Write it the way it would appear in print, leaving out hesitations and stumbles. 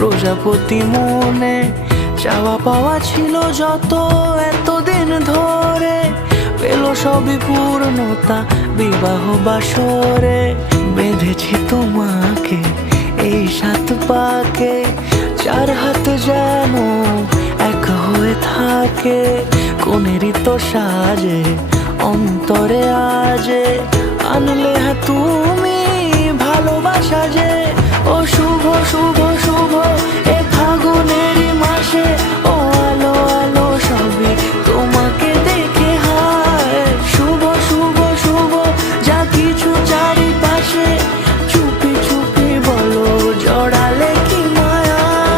প্রজাপতি মনে চাওয়া পাওয়া ছিল যত এতদিন ধরে, পেল সবই পূর্ণতা বিবাহ বাসরে। বেঁধেছি তোমাকে এই 7 পাকে, 4 হাত যেন এক হয়ে থাকে। কোনেরই তো সাজে অন্তরে আজে আনলে হ্যাঁ তুমি ভালোবাসা যে। ও শুভ শুভ শুভ